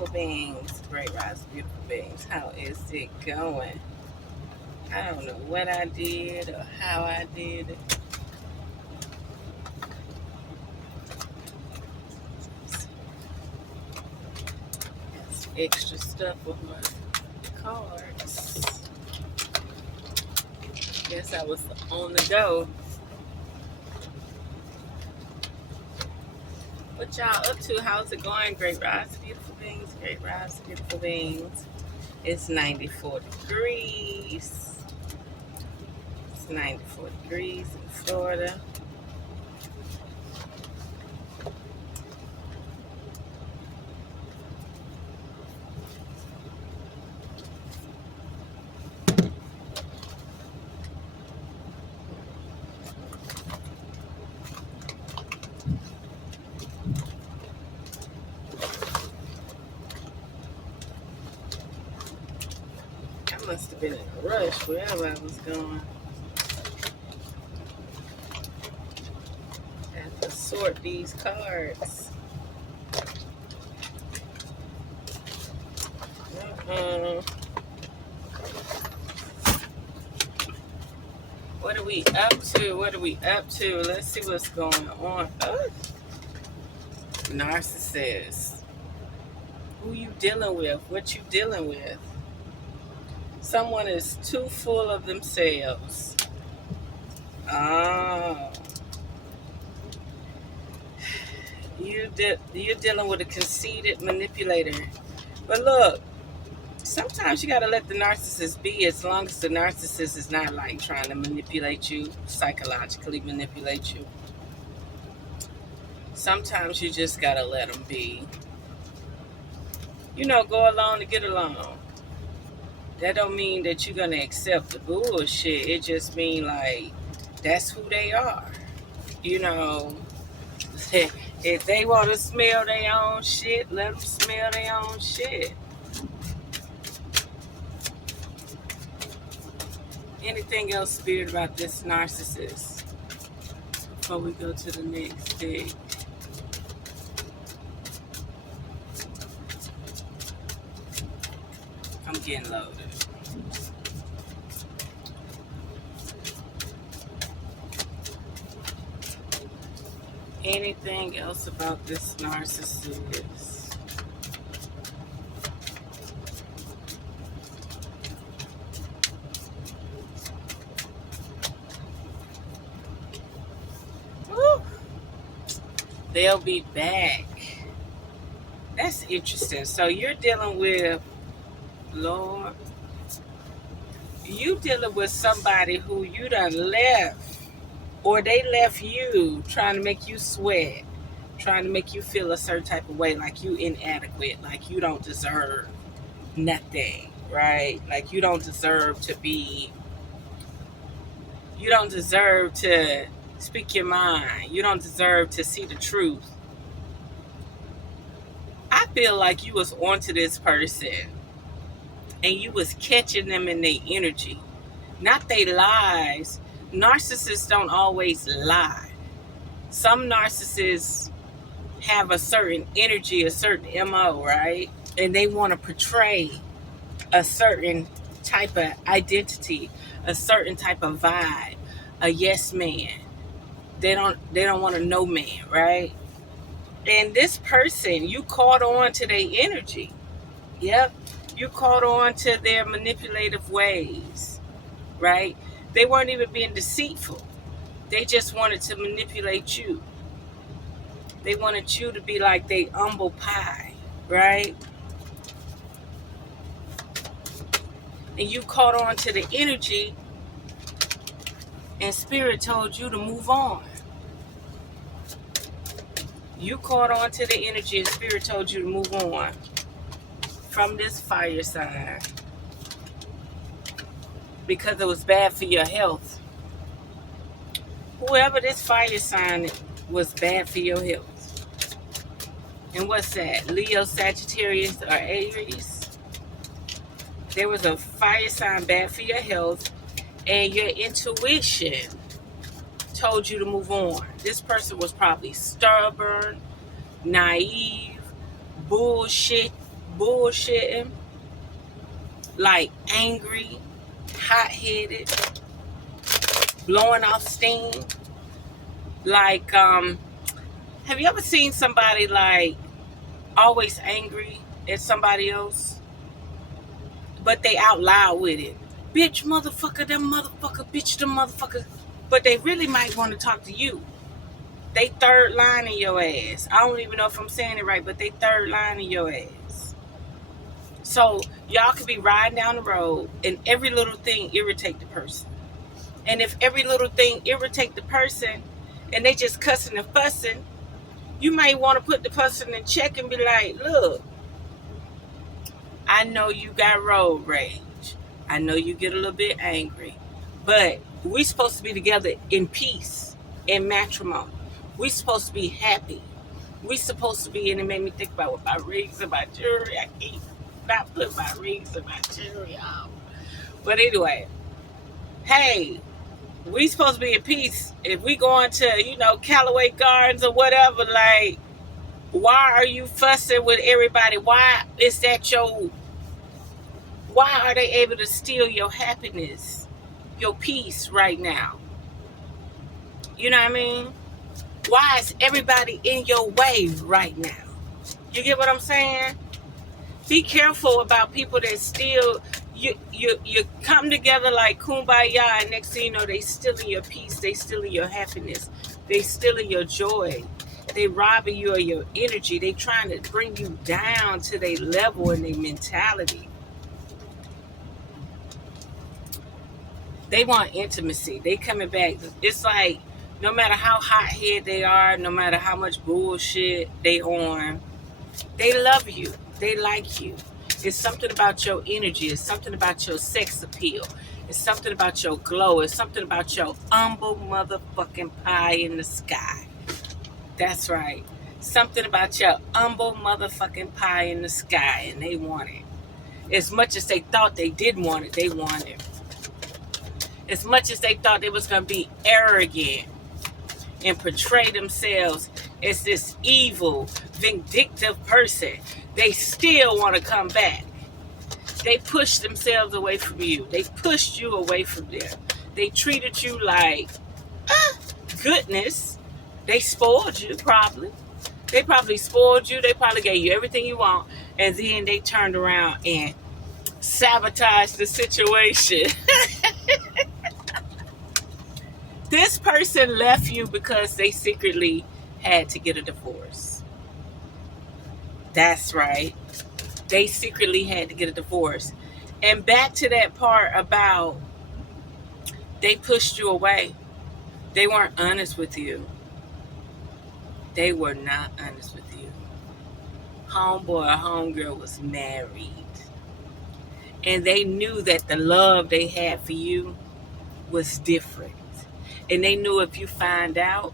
beautiful beings. Great rise, beautiful beings. How is it going? I don't know what I did or how I did it. Got some extra stuff with my cards. Guess I was on the go. What y'all up to? How's it going? Great rise, beautiful beings. Great rise, beautiful beings. It's 94 degrees. It's 94 degrees in Florida. I must have been in a rush wherever I was going. I have to sort these cards. What are we up to? What are we up to? Let's see what's going on. Oh. Narcissist. Who you dealing with? What you dealing with? Someone is too full of themselves. Oh. You're dealing with a conceited manipulator. But look, sometimes you gotta let the narcissist be, as long as the narcissist is not like trying to manipulate you, psychologically manipulate you. Sometimes you just gotta let them be. You know, go along to get along. That don't mean that you're gonna accept the bullshit. It just mean like that's who they are. You know, if they want to smell their own shit, let them smell their own shit. Anything else, Spirit, about this narcissist before we go to the next thing? I'm getting loaded. Anything else about this narcissist? Woo. They'll be back. That's interesting. So you're dealing with, Lord, you dealing with somebody who you done left, or they left you, trying to make you sweat, trying to make you feel a certain type of way, like you inadequate, like you don't deserve nothing, right? Like you don't deserve to be, you don't deserve to speak your mind, you don't deserve to see the truth. I feel like you was onto this person and you was catching them in their energy, not their lies. Narcissists don't always lie. Some narcissists have a certain energy, a certain MO, right? And they want to portray a certain type of identity, a certain type of vibe, a yes man. They don't want a no man, right? And this person, you caught on to their energy. Yep. You caught on to their manipulative ways, right? They weren't even being deceitful. They just wanted to manipulate you. They wanted you to be like they humble pie, right? And you caught on to the energy, and Spirit told you to move on. You caught on to the energy, and Spirit told you to move on from this fire sign because it was bad for your health. Whoever this fire sign was bad for your health. And what's that? Leo, Sagittarius, or Aries? There was a fire sign bad for your health, and your intuition told you to move on. This person was probably stubborn, naive, bullshit, bullshitting, like angry, hot-headed, blowing off steam. Like, have you ever seen somebody like always angry at somebody else, but they out loud with it? Bitch, motherfucker, them motherfucker, bitch, them motherfucker. But they really might want to talk to you. They third line in your ass. I don't even know if I'm saying it right, but they third line in your ass. So y'all could be riding down the road and every little thing irritate the person. And if every little thing irritate the person and they just cussing and fussing, you might want to put the person in check and be like, look, I know you got road rage. I know you get a little bit angry. But we supposed to be together in peace, in matrimony. We supposed to be happy. We supposed to be, and it made me think about what my rings and my jewelry. I can't not put my rings and my jewelry on. But anyway, hey, we supposed to be in peace. If we going to, Callaway Gardens or whatever, like, why are you fussing with everybody? Why are they able to steal your happiness, your peace right now? You know what I mean? Why is everybody in your way right now? You get what I'm saying? Be careful about people that steal. You come together like kumbaya, and next thing you know, they stealing your peace, they stealing your happiness, they stealing your joy, they robbing you of your energy, they trying to bring you down to their level and their mentality. They want intimacy. They coming back. It's like, no matter how hot-headed they are, no matter how much bullshit they on, they love you. They like you. It's something about your energy. It's something about your sex appeal. It's something about your glow. It's something about your humble motherfucking pie in the sky. That's right. Something about your humble motherfucking pie in the sky, and they want it. As much as they thought they didn't want it, they want it. As much as they thought they was going to be arrogant and portray themselves as this evil, vindictive person, they still want to come back. They pushed themselves away from you. They pushed you away from them. They treated you like goodness. They spoiled you, probably. They probably spoiled you. They probably gave you everything you want. And then they turned around and sabotaged the situation. This person left you because they secretly had to get a divorce. That's right. They secretly had to get a divorce. And back to that part about they pushed you away. They weren't honest with you. They were not honest with you. Homeboy or homegirl was married. And they knew that the love they had for you was different. And they knew if you found out,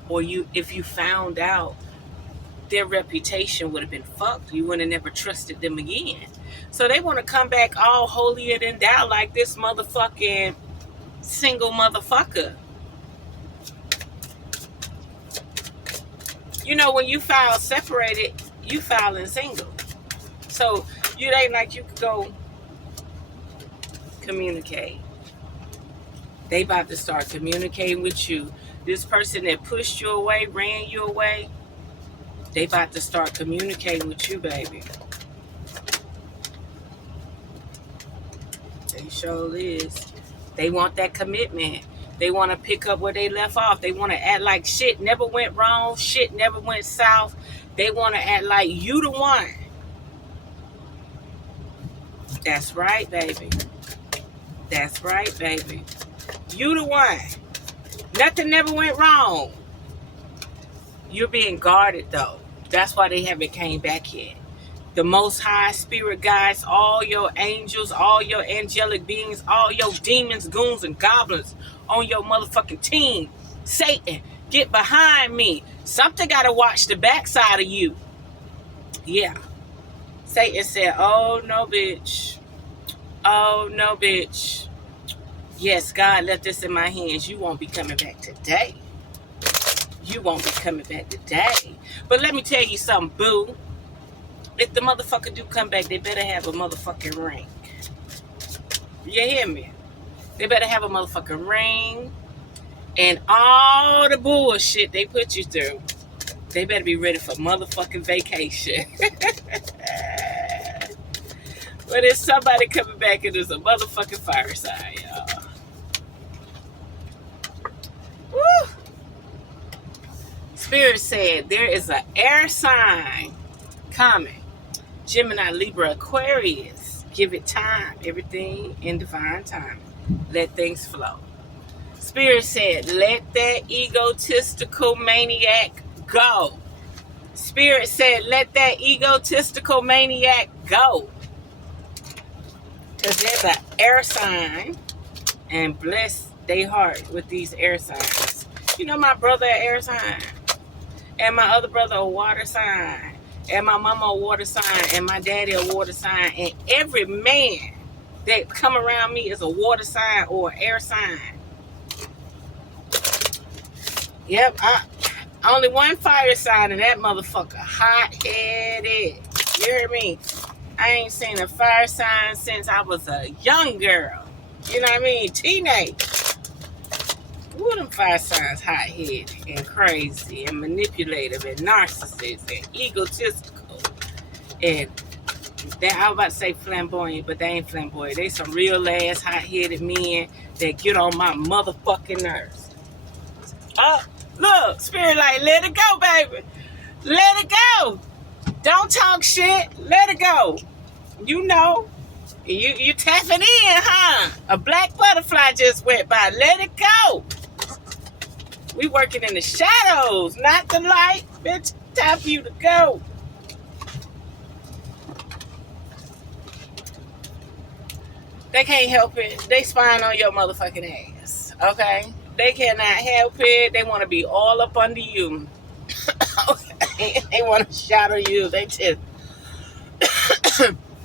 their reputation would have been fucked. You would have never trusted them again. So they want to come back all holier than thou like this motherfucking single motherfucker. When you file separated, you filing single. So it ain't like you could go communicate. They about to start communicating with you. This person that pushed you away, ran you away, they about to start communicating with you, baby. They sure is. They want that commitment. They want to pick up where they left off. They want to act like shit never went wrong. Shit never went south. They want to act like you the one. That's right, baby. That's right, baby. You the one. Nothing never went wrong. You're being guarded, though. That's why they haven't came back yet. The Most High Spirit guides, all your angels, all your angelic beings, all your demons, goons, and goblins on your motherfucking team. Satan, get behind me. Something got to watch the backside of you. Yeah. Satan said, oh, no, bitch. Oh, no, bitch. Yes, God left this in my hands. You won't be coming back today. You won't be coming back today. But let me tell you something, boo. If the motherfucker do come back, they better have a motherfucking ring. You hear me? They better have a motherfucking ring. And all the bullshit they put you through, they better be ready for motherfucking vacation. But there's somebody coming back and there's a motherfucking fire sign, y'all. Woo! Spirit said there is an air sign coming. Gemini, Libra, Aquarius. Give it time. Everything in divine time. Let things flow. Spirit said, let that egotistical maniac go. Spirit said, let that egotistical maniac go. Because there's an air sign, and bless their heart with these air signs. You know, my brother an air sign, and my other brother a water sign, and my mama a water sign, and my daddy a water sign, and every man that come around me is a water sign or air sign. Yep, only one fire sign, and that motherfucker hot-headed. You hear me? I ain't seen a fire sign since I was a young girl. You know what I mean? Teenage. Ooh, them fire signs hot-headed and crazy and manipulative and narcissist and egotistical. And I was about to say flamboyant, but they ain't flamboyant. They some real-ass hot-headed men that get on my motherfucking nerves. Oh, look, Spirit like, let it go, baby. Let it go. Don't talk shit. Let it go. You know, you tapping in, huh? A black butterfly just went by. Let it go. We working in the shadows, not the light. Bitch, time for you to go. They can't help it. They spying on your motherfucking ass, okay? They cannot help it. They want to be all up under you. They want to shadow you. They just...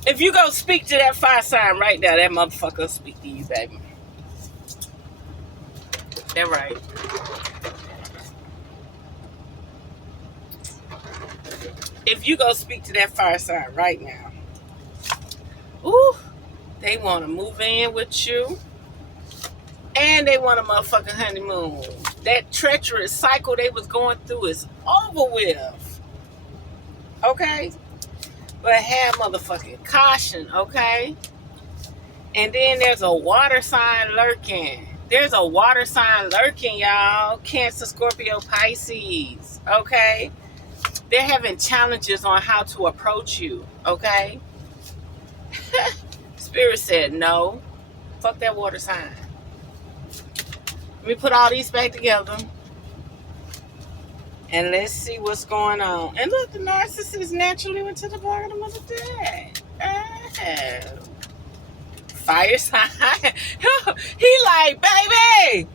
If you go speak to that fire sign right now, that motherfucker will speak to you, baby. That right. If you go speak to that fire sign right now, ooh, they want to move in with you. And they want a motherfucking honeymoon. That treacherous cycle they was going through is over with. Okay? But have motherfucking caution, okay? And then there's a water sign lurking. There's a water sign lurking, y'all. Cancer, Scorpio, Pisces, okay? They're having challenges on how to approach you, okay? Spirit said no. Fuck that water sign. Let me put all these back together. And let's see what's going on. And look, the narcissist naturally went to the bottom of the deck. Oh. Fire sign. He like, baby,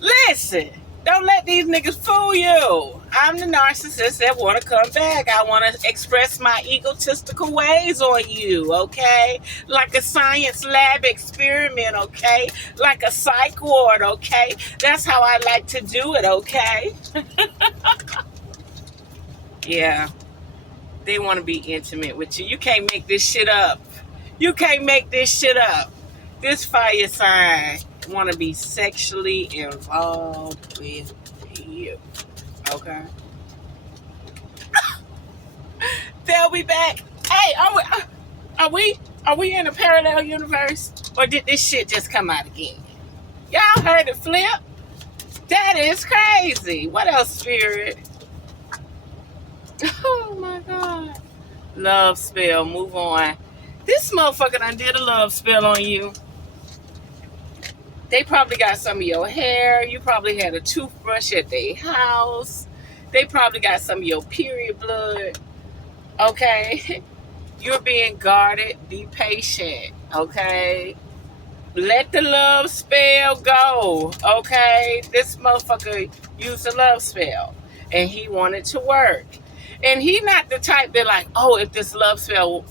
listen. Don't let these niggas fool you. I'm the narcissist that want to come back. I want to express my egotistical ways on you, okay? Like a science lab experiment, okay? Like a psych ward, okay? That's how I like to do it, okay? Yeah. They want to be intimate with you. You can't make this shit up. You can't make this shit up. This fire sign want to be sexually involved with you. Okay? They'll be back. Hey, are we in a parallel universe? Or did this shit just come out again? Y'all heard it flip? That is crazy. What else, Spirit? Oh my God. Love spell. Move on. This motherfucker done did a love spell on you. They probably got some of your hair. You probably had a toothbrush at their house. They probably got some of your period blood. Okay? You're being guarded. Be patient. Okay? Let the love spell go. Okay? This motherfucker used a love spell. And he wanted to work. And he not the type that like, oh, if this love spell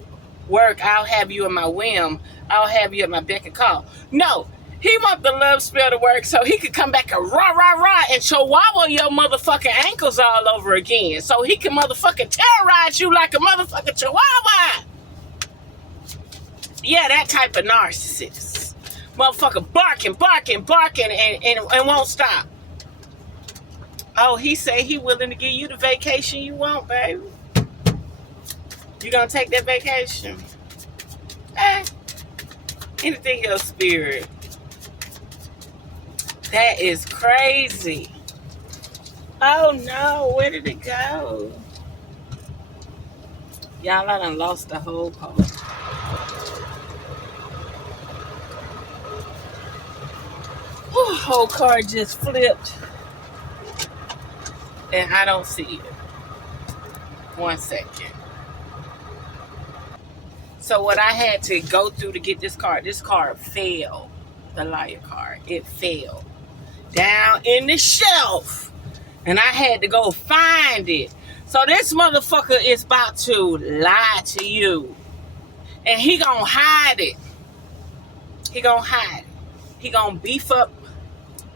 work, I'll have you in my whim. I'll have you at my beck and call. No. He want the love spell to work so he could come back and rah and chihuahua your motherfucking ankles all over again. So he can motherfucking terrorize you like a motherfucking chihuahua. Yeah, that type of narcissist. Motherfucker barking and won't stop. Oh, he say he willing to give you the vacation you want, baby. You gonna take that vacation? Anything else, spirit? That is crazy. Oh no, where did it go? Y'all, I done lost the whole card. Whole card just flipped. And I don't see it. 1 second. So what I had to go through to get this card fell. The liar card. It fell down in the shelf. And I had to go find it. So this motherfucker is about to lie to you. And he gonna hide it. He gonna hide it. He gonna beef up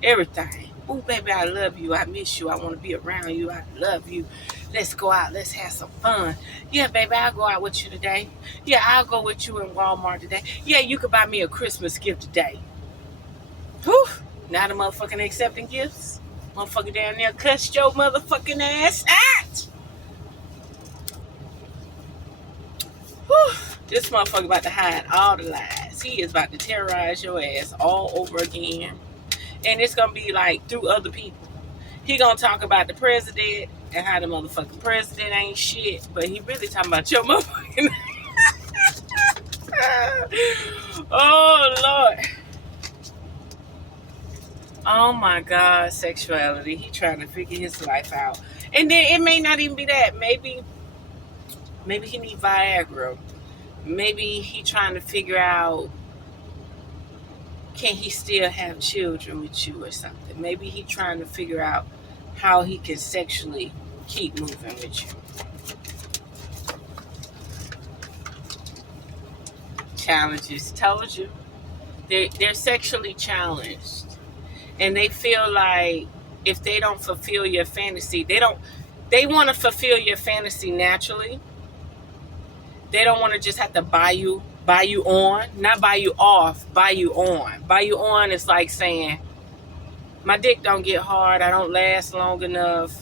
everything. Oh, baby, I love you. I miss you. I want to be around you. I love you. Let's go out. Let's have some fun. Yeah, baby, I'll go out with you today. Yeah, I'll go with you in Walmart today. Yeah, you could buy me a Christmas gift today. Whew. Now the motherfucking accepting gifts. Motherfucker down there cussed your motherfucking ass out. Whew. This motherfucker about to hide all the lies. He is about to terrorize your ass all over again. And it's gonna be like through other people. He gonna talk about the president and how the motherfucking president ain't shit, but he really talking about your motherfucking. Oh Lord. Oh my God, sexuality. He trying to figure his life out, and then it may not even be that. Maybe he need Viagra. Maybe he trying to figure out, can he still have children with you or something? Maybe he trying to figure out how he can sexually keep moving with you. Challenges. Told you. They're sexually challenged. And they feel like if they don't fulfill your fantasy, they want to fulfill your fantasy naturally. They don't want to just have to buy you on, not buy you off, buy you on. Buy you on is like saying, my dick don't get hard, I don't last long enough,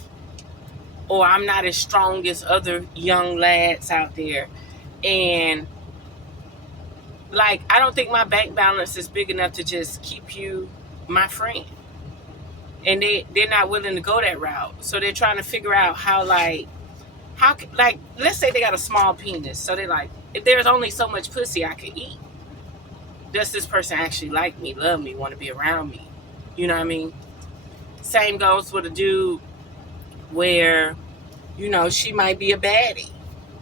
or I'm not as strong as other young lads out there. And like, I don't think my bank balance is big enough to just keep you my friend. And they're not willing to go that route. So they're trying to figure out how, let's say they got a small penis. So they're like, if there's only so much pussy I could eat, does this person actually like me, love me, want to be around me? You know what I mean? Same goes with a dude where, you know, she might be a baddie.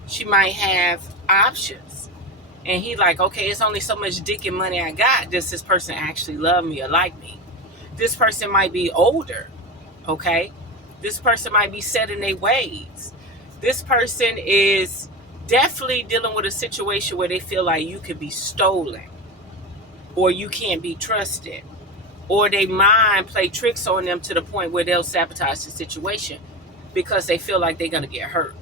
She might have options. And he like, okay, it's only so much dick and money I got. Does this person actually love me or like me? This person might be older, okay? This person might be set in their ways. This person is definitely dealing with a situation where they feel like you could be stolen, or you can't be trusted, or they mind play tricks on them to the point where they'll sabotage the situation because they feel like they're going to get hurt.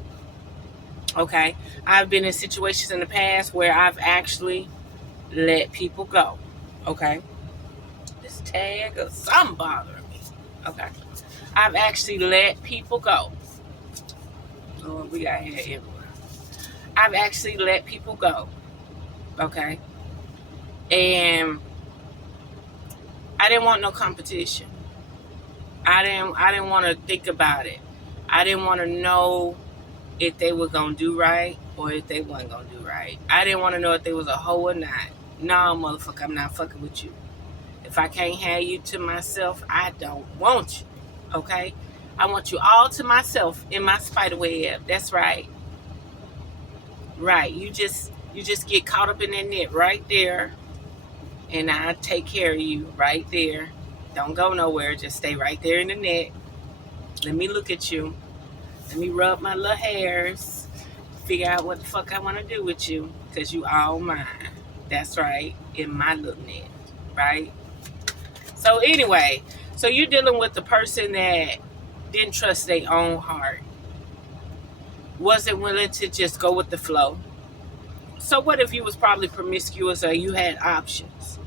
Okay? I've been in situations in the past where I've actually let people go. Okay? This tag or something bothering me. Okay? I've actually let people go. Oh, we got hair everywhere. I've actually let people go. Okay? And I didn't want no competition. I didn't want to think about it. I didn't want to know if they were going to do right or if they wasn't going to do right. I didn't want to know if they was a hoe or not. No, motherfucker, I'm not fucking with you. If I can't have you to myself, I don't want you. Okay? I want you all to myself in my spider web. That's right. Right. You just get caught up in that net right there. And I take care of you right there. Don't go nowhere. Just stay right there in the net. Let me look at you. Let me rub my little hairs. Figure out what the fuck I want to do with you. Because you all mine. That's right. In my little net. Right? So anyway, so you're dealing with the person that didn't trust their own heart, wasn't willing to just go with the flow. So what if you was probably promiscuous or you had options?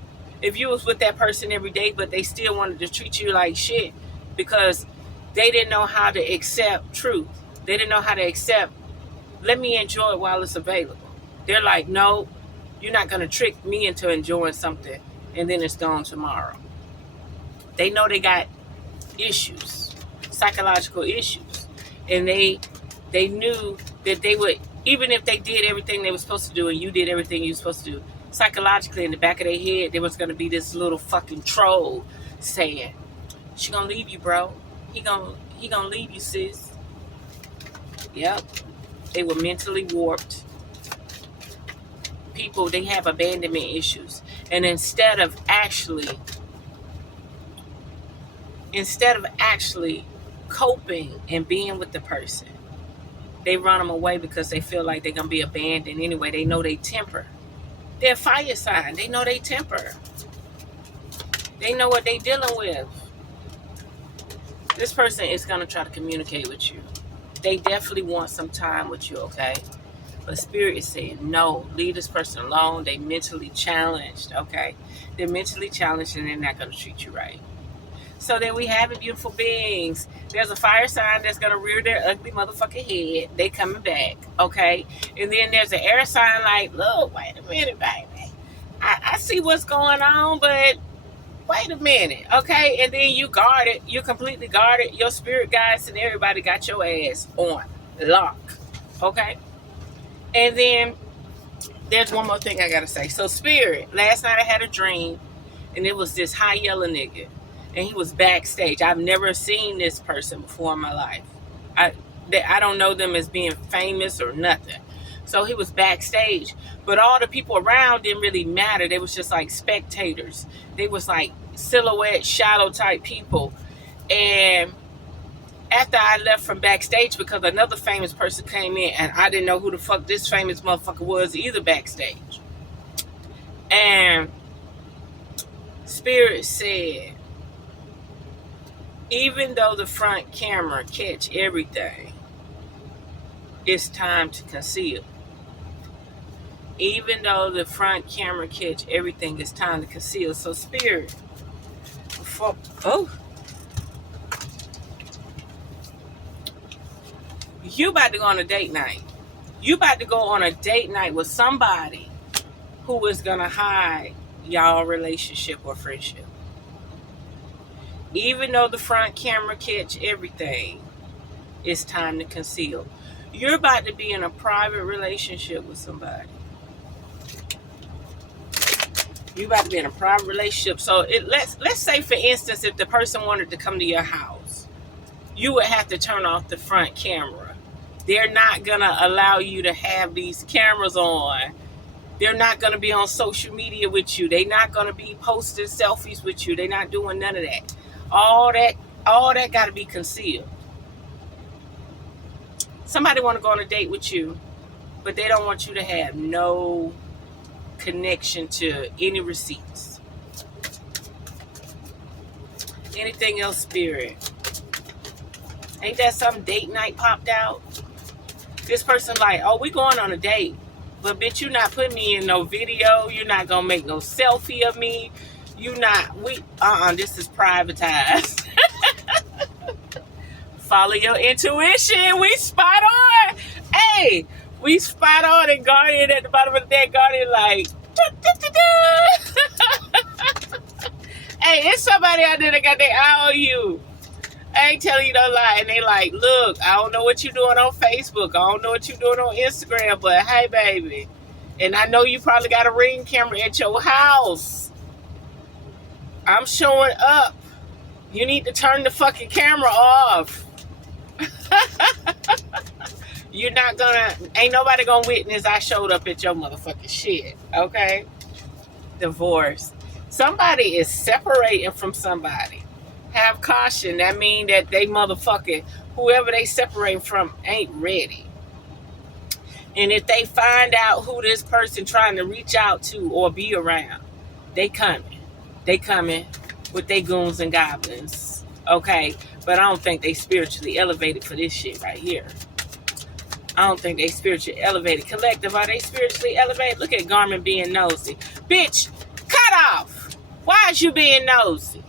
If you was with that person every day, but they still wanted to treat you like shit because they didn't know how to accept truth. They didn't know how to accept, let me enjoy it while it's available. They're like, no, you're not going to trick me into enjoying something and then it's gone tomorrow. They know they got issues, psychological issues. And they knew that they would, even if they did everything they were supposed to do and you did everything you were supposed to do, psychologically in the back of their head, there was going to be this little fucking troll saying, she going to leave you, bro. He gonna leave you, sis. Yep. They were mentally warped. People, they have abandonment issues. And instead of actually coping and being with the person, they run them away because they feel like they're going to be abandoned anyway. They know they temper. They're a fire sign. They know they temper. They know what they dealing with. This person is going to try to communicate with you. They definitely want some time with you, okay? But Spirit is saying, no, leave this person alone. They mentally challenged, okay? They're mentally challenged and they're not going to treat you right. So then we have it, beautiful beings. There's a fire sign that's going to rear their ugly motherfucking head. They coming back, okay? And then there's an air sign like, look, wait a minute, baby. I see what's going on, but wait a minute, okay? And then you guarded. You're completely guarded. Your spirit guides and everybody got your ass on lock, okay? And then there's one more thing I got to say. So Spirit, last night I had a dream, and it was this high yellow nigga. And he was backstage. I've never seen this person before in my life. I don't know them as being famous or nothing. So he was backstage. But all the people around didn't really matter. They was just like spectators. They was like silhouette, shadow type people. And after I left from backstage, because another famous person came in, and I didn't know who the fuck this famous motherfucker was either backstage. And Spirit said, even though the front camera catch everything, it's time to conceal. Even though the front camera catch everything, it's time to conceal. So Spirit, you about to go on a date night. You about to go on a date night with somebody who is going to hide y'all relationship or friendship. Even though the front camera catch everything, it's time to conceal. You're about to be in a private relationship with somebody. You're about to be in a private relationship. So let's say, for instance, if the person wanted to come to your house, you would have to turn off the front camera. They're not going to allow you to have these cameras on. They're not going to be on social media with you. They're not going to be posting selfies with you. They're not doing none of that. All that got to be concealed. Somebody want to go on a date with you, but they don't want you to have no connection to any receipts. Anything else, Spirit? Ain't that some date night popped out? This person like, oh, we going on a date. But bitch, you not putting me in no video. You're not going to make no selfie of me. This is privatized. Follow your intuition. We spot on. Hey, we spot on, and Guardian at the bottom of the deck, Guardian like, hey, it's somebody out there that got their eye on you. I ain't telling you no lie. And they like, look, I don't know what you're doing on Facebook. I don't know what you're doing on Instagram, but hey, baby. And I know you probably got a Ring camera at your house. I'm showing up. You need to turn the fucking camera off. Ain't nobody gonna witness I showed up at your motherfucking shit, okay? Divorce. Somebody is separating from somebody. Have caution. That mean that they motherfucking, whoever they separating from ain't ready. And if they find out who this person trying to reach out to or be around, they coming. They coming. with their goons and goblins. Okay? But I don't think they spiritually elevated for this shit right here. I don't think they spiritually elevated. Collective, are they spiritually elevated? Look at Garmin being nosy. Bitch, cut off. Why is you being nosy?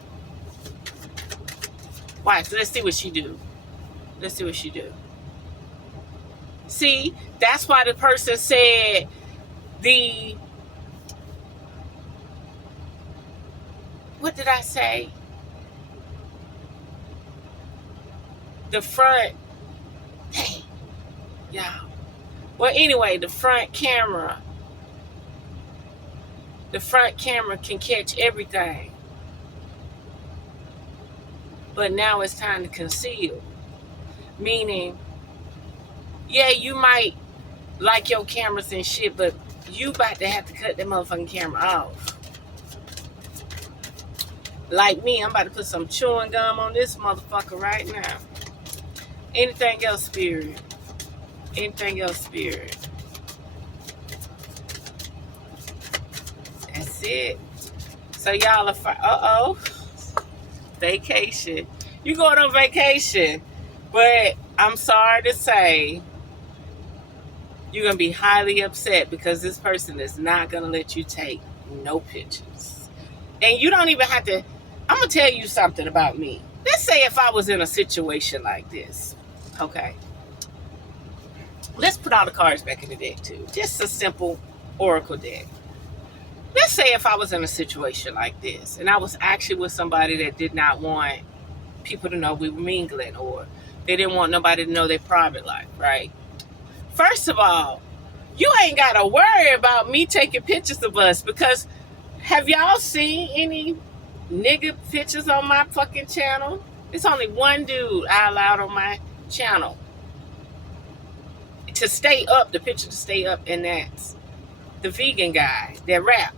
Why? So let's see what she do. Let's see what she do. See, that's why the person said what did I say? The front, dang, y'all. Well, anyway, the front camera can catch everything. But now it's time to conceal. Meaning, yeah, you might like your cameras and shit, but you about to have to cut that motherfucking camera off. Like me, I'm about to put some chewing gum on this motherfucker right now. Anything else, spirit? Anything else, spirit? That's it. So y'all are vacation. You going on vacation, but I'm sorry to say, you're gonna be highly upset because this person is not gonna let you take no pictures. And you don't even have to. I'm gonna tell you something about me. Let's say if I was in a situation like this, okay? Let's put all the cards back in the deck too. Just a simple oracle deck. Let's say if I was in a situation like this and I was actually with somebody that did not want people to know we were mingling, or they didn't want nobody to know their private life, right? First of all, you ain't got to worry about me taking pictures of us, because have y'all seen any nigga pictures on my fucking channel? It's only one dude I allowed on my channel to stay up, the picture to stay up, and that's the vegan guy that rap.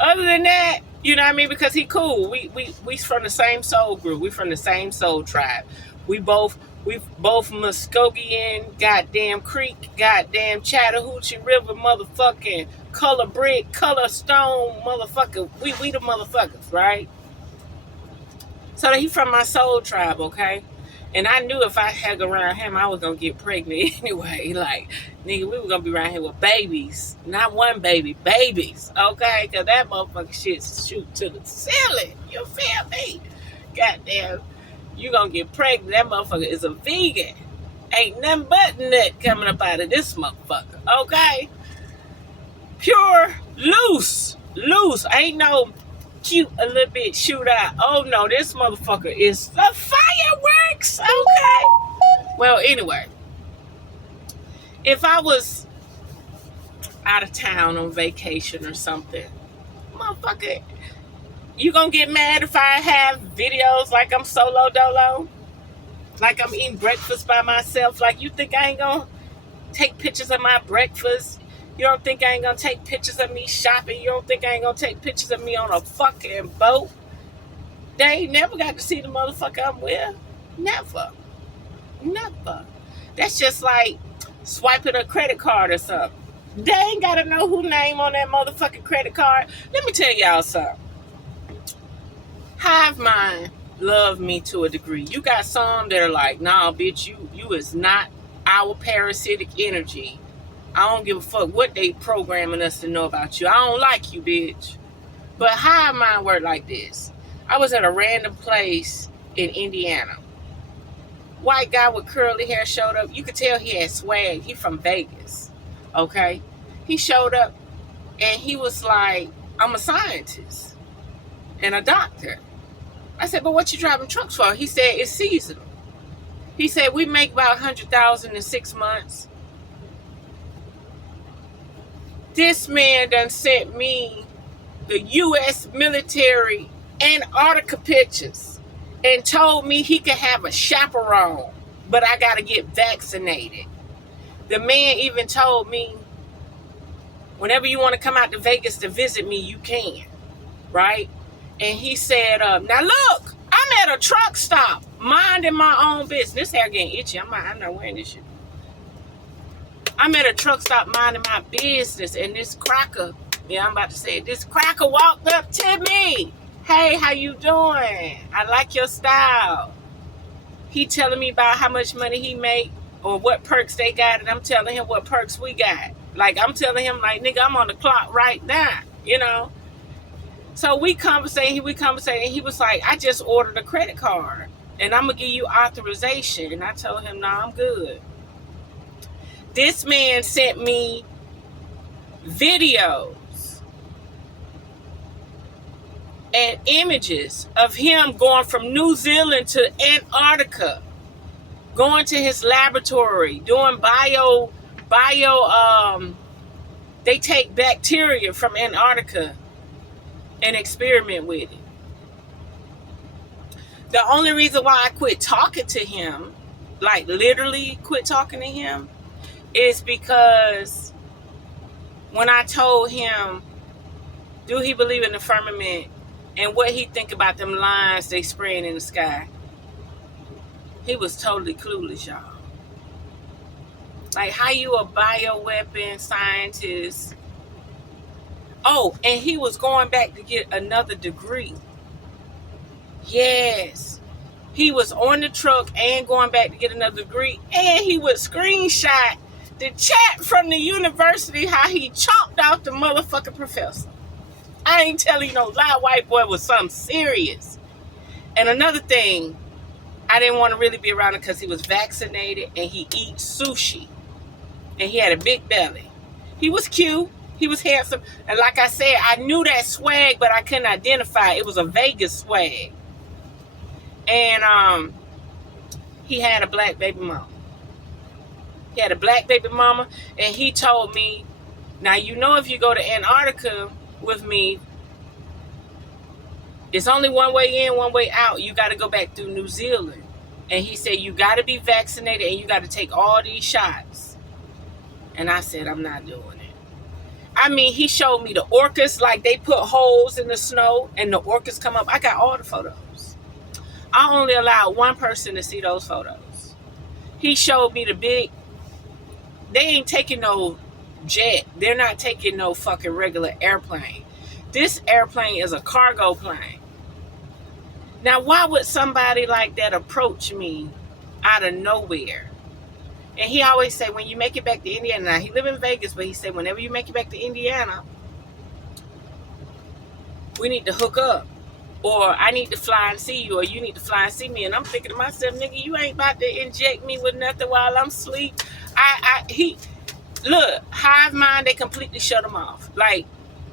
Other than that, you know what I mean? Because he cool. We from the same soul group. We from the same soul tribe. We both Muskogean, goddamn Creek, goddamn Chattahoochee River, motherfucking color brick, color stone, motherfucker. We the motherfuckers, right? So he from my soul tribe, okay? And I knew if I hung around him, I was gonna get pregnant anyway. Like, nigga, we were gonna be around here with babies. Not one baby, babies, okay? Because that motherfucking shit shoot to the ceiling. You feel me? Goddamn, you gonna get pregnant. That motherfucker is a vegan. Ain't nothing but nut coming up out of this motherfucker, okay? Pure, loose. Ain't no cute a little bit shoot out. Oh no, this motherfucker is the fireworks, okay? Well, anyway, if I was out of town on vacation or something, motherfucker, you gonna get mad if I have videos like I'm solo dolo? Like I'm eating breakfast by myself? Like you think I ain't gonna take pictures of my breakfast? You don't think I ain't gonna take pictures of me shopping? You don't think I ain't gonna take pictures of me on a fucking boat? They ain't never got to see the motherfucker I'm with. Never. That's just like swiping a credit card or something. They ain't gotta know who name on that motherfucking credit card. Let me tell y'all something. Hive mind love me to a degree. You got some that are like, nah, bitch, you is not our parasitic energy. I don't give a fuck what they programming us to know about you. I don't like you, bitch. But hive mind work like this. I was at a random place in Indiana. White guy with curly hair showed up. You could tell he had swag. He from Vegas. Okay? He showed up and he was like, I'm a scientist and a doctor. I said, but what you driving trucks for? He said, it's seasonal. He said, we make about $100,000 in 6 months. This man done sent me the U.S. military Antarctica pictures and told me he could have a chaperone, but I got to get vaccinated. The man even told me, whenever you want to come out to Vegas to visit me, you can, right? And he said, now look, I'm at a truck stop, minding my own business. This hair getting itchy. I'm not wearing this shit. I'm at a truck stop minding my business, and this cracker, I'm about to say it, this cracker walked up to me. Hey, how you doing? I like your style. He telling me about how much money he make or what perks they got, and I'm telling him what perks we got. Like, I'm telling him, like, nigga, I'm on the clock right now, you know? So we conversating, and he was like, I just ordered a credit card, and I'm going to give you authorization. And I told him, nah, I'm good. This man sent me videos and images of him going from New Zealand to Antarctica, going to his laboratory, doing they take bacteria from Antarctica and experiment with it. The only reason why I quit talking to him, like literally quit talking to him, is because when I told him, do he believe in the firmament and what he think about them lines they spraying in the sky, he was totally clueless, y'all. Like, how you a bioweapon scientist? Oh, and he was going back to get another degree. Yes. He was on the truck and going back to get another degree. And he would screenshot the chat from the university how he chopped out the motherfucking professor. I ain't telling you no lie, white boy was something serious. And another thing, I didn't want to really be around him because he was vaccinated and he eats sushi. And he had a big belly. He was cute. He was handsome. And like I said, I knew that swag, but I couldn't identify it. It was a Vegas swag. And he had a black baby mama. He had a black baby mama. And he told me, now you know if you go to Antarctica with me, it's only one way in, one way out. You got to go back through New Zealand. And he said, you got to be vaccinated and you got to take all these shots. And I said, I'm not doing it. I mean, he showed me the orcas, like they put holes in the snow and the orcas come up. I got all the photos. I only allowed one person to see those photos. He showed me the big, they ain't taking no jet. They're not taking no fucking regular airplane. This airplane is a cargo plane. Now, why would somebody like that approach me out of nowhere? And he always say, when you make it back to Indiana, now he live in Vegas, but he said, whenever you make it back to Indiana, we need to hook up. Or I need to fly and see you, or you need to fly and see me. And I'm thinking to myself, nigga, you ain't about to inject me with nothing while I'm asleep. Look, hive mind, they completely shut him off. Like,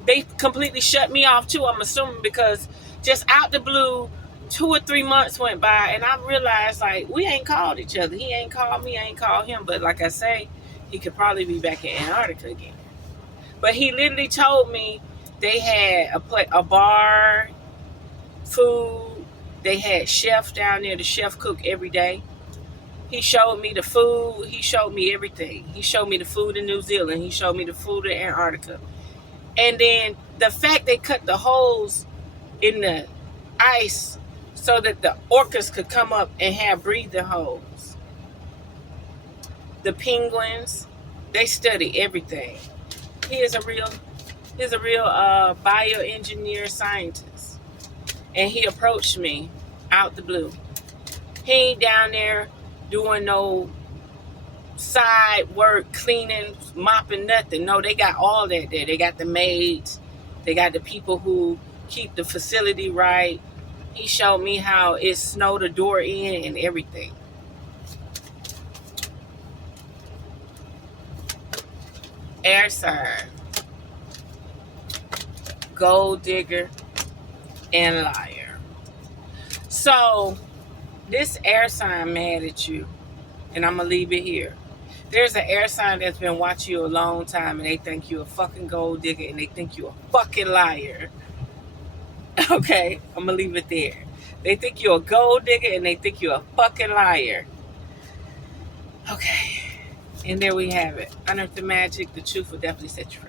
they completely shut me off too, I'm assuming, because just out the blue, 2 or 3 months went by, and I realized, like, we ain't called each other. He ain't called me, I ain't called him. But like I say, he could probably be back in Antarctica again. But he literally told me they had a bar, food. They had chef down there. The chef cook every day. He showed me the food. He showed me everything. He showed me the food in New Zealand. He showed me the food in Antarctica. And then the fact they cut the holes in the ice so that the orcas could come up and have breathing holes. The penguins, they study everything. He is a real bioengineer scientist. And he approached me out the blue. He ain't down there doing no side work, cleaning, mopping, nothing. No, they got all that there. They got the maids. They got the people who keep the facility right. He showed me how it snowed the door in and everything. Air sign, gold digger, and liar. So this air sign mad at you, and I'm gonna leave it here. There's an air sign that's been watching you a long time, and they think you a fucking gold digger, and they think you a fucking liar. Okay, I'm gonna leave it there. They think you're a gold digger, and they think you're a fucking liar. Okay, and there we have it. Unearth the magic. The truth will definitely set you free.